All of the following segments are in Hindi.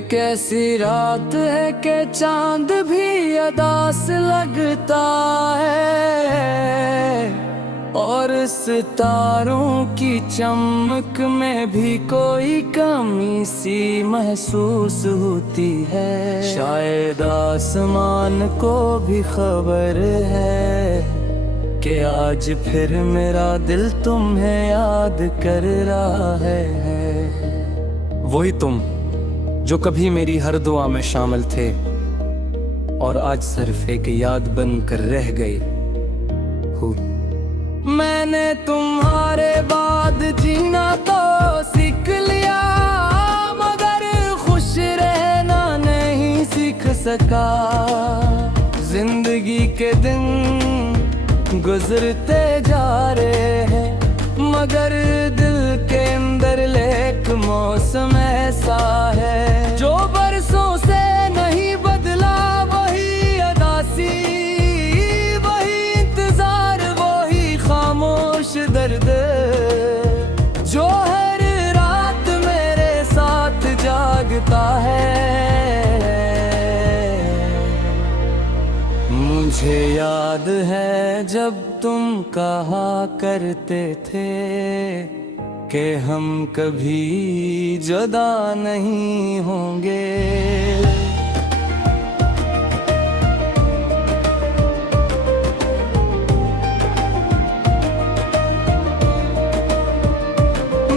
एक ऐसी रात है कि चांद भी अदास लगता है और सितारों की चमक में भी कोई कमी सी महसूस होती है। शायद आसमान को भी खबर है कि आज फिर मेरा दिल तुम्हें याद कर रहा है। वही तुम जो कभी मेरी हर दुआ में शामिल थे और आज सिर्फ एक याद बनकर रह गए हो। मैंने तुम्हारे बाद जीना तो सीख लिया, मगर खुश रहना नहीं सीख सका। जिंदगी के दिन गुजरते जा रहे हैं, मगर दिल के अंदर एक मौसम ऐसा है जो बरसों से नहीं बदला। वही अदासी, वही इंतजार, वही खामोश दर्द जो हर रात मेरे साथ जागता है। मुझे याद है जब तुम कहा करते थे कि हम कभी जुदा नहीं होंगे।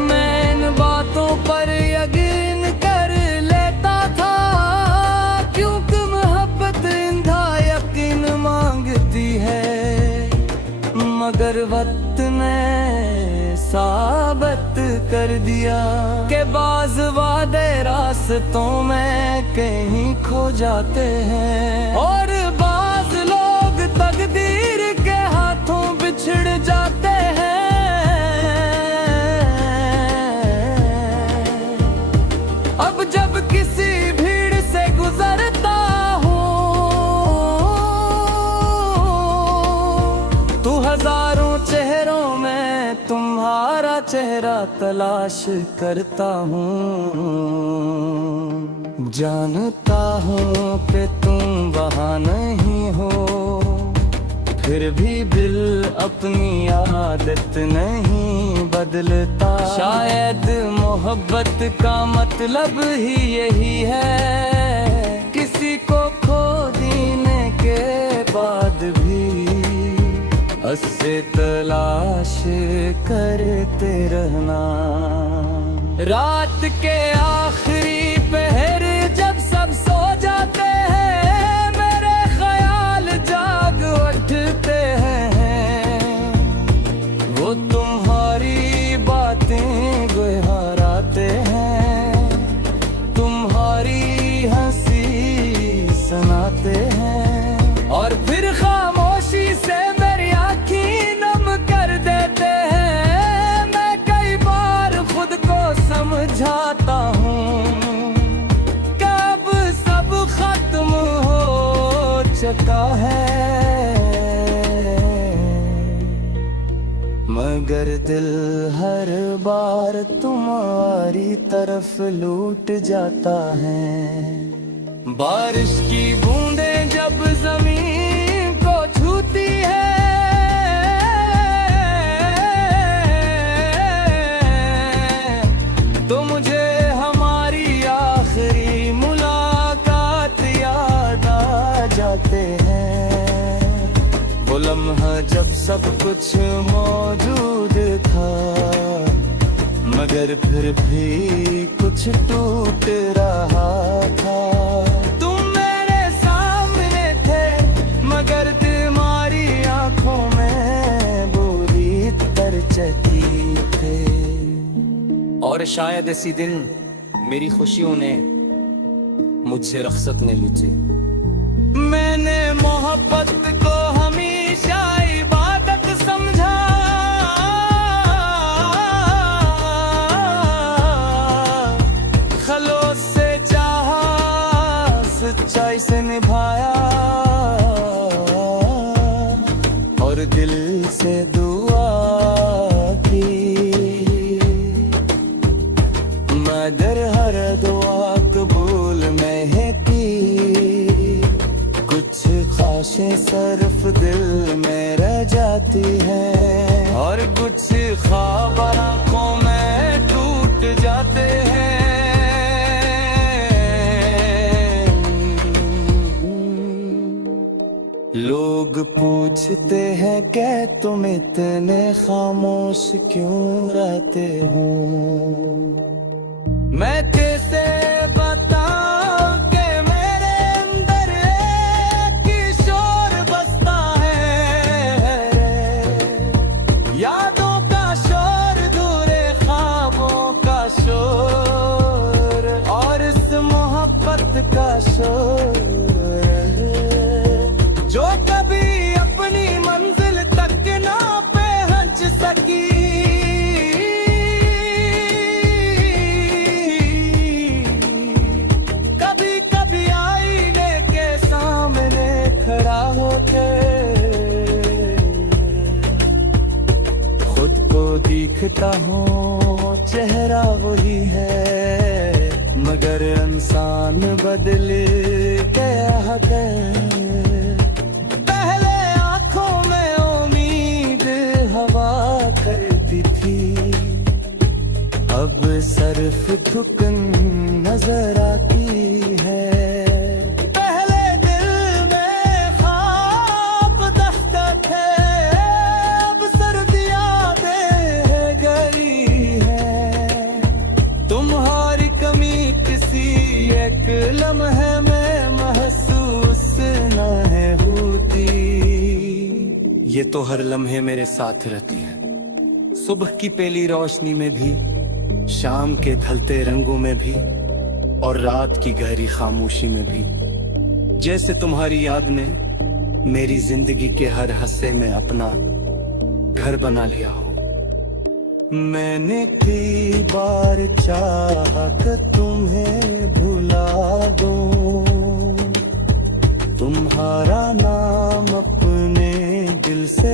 मैं इन बातों पर यकीन कर लेता था, क्योंकि मोहब्बत इंधा यकीन मांगती है। मगर वक्त ने साबित कर दिया कि बाज़ वादे रास्तों में कहीं खो जाते हैं और बाज़ लोग तकदीर के हाथों बिछड़ जाते हैं। अब जब किसी भीड़ से गुजरता हूँ तो हजारों चेहरों में तुम्हारा चेहरा तलाश करता हूँ। जानता हूँ कि तुम वहाँ नहीं हो, फिर भी दिल अपनी आदत नहीं बदलता। शायद मोहब्बत का मतलब ही यही है, किसी को खो देने के बाद भी उससे तलाश करते रहना। रात के आखिरी पहर जब सब सो जाते हैं, मेरे ख्याल जाग उठते हैं। वो तुम्हारी बातें गुहाराते हैं, तुम्हारी हंसी सुनाते हैं और फिर खामोशी से समझाता हूँ कब सब खत्म हो चुका है। मगर दिल हर बार तुम्हारी तरफ लौट जाता है। बारिश की बूंदें जब जमीन को छूती है तो मुझे हमारी आखिरी मुलाकात याद आ जाते हैं। वो लम्हा जब सब कुछ मौजूद था, मगर फिर भी कुछ टूट रहा था। तुम मेरे सामने थे, मगर तुम्हारी आंखों में बुरी तरचती थे। और शायद इसी दिन मेरी खुशियों ने मुझसे रुखसत ने लूटी। मैंने मोहब्बत को हमेशा इबादत समझा, खलोस से चाहा, सच्चाई से निभाया और दिल से दुआ की। मगर हर दुआ कबूल लाशें सिर्फ दिल में रह जाती हैं, और कुछ ख्वाब आंखों में टूट जाते हैं। लोग पूछते हैं कि तुम इतने खामोश क्यों रहते हो। मैं कैसे बताऊं कि मेरे अंदर एक किशोर बसता है, यादों का शोर, दूरे ख्वाबों का शोर, और इस मोहब्बत का शोर जो कभी अपनी मंजिल तक ना पहुंच सकी। कभी कभी आईने के सामने खड़ा होके खुद को दिखता हूँ, चेहरा वही है, मगर इंसान बदल गया है। करती थी, अब सिर्फ थुकन नजर आती है। पहले दिल में ख्वाब दस्ते थे, अब सर्दियां दे गई है। तुम्हारी कमी किसी एक लम्हे में महसूस न है होती, ये तो हर लम्हे मेरे साथ रहती है, सुबह की पहली रोशनी में भी, शाम के ढलते रंगों में भी, और रात की गहरी खामोशी में भी। जैसे तुम्हारी याद ने मेरी जिंदगी के हर हिस्से में अपना घर बना लिया हो। मैंने कई बार चाहा कि तुम्हें भुला दूं, तुम्हारा नाम अपने दिल से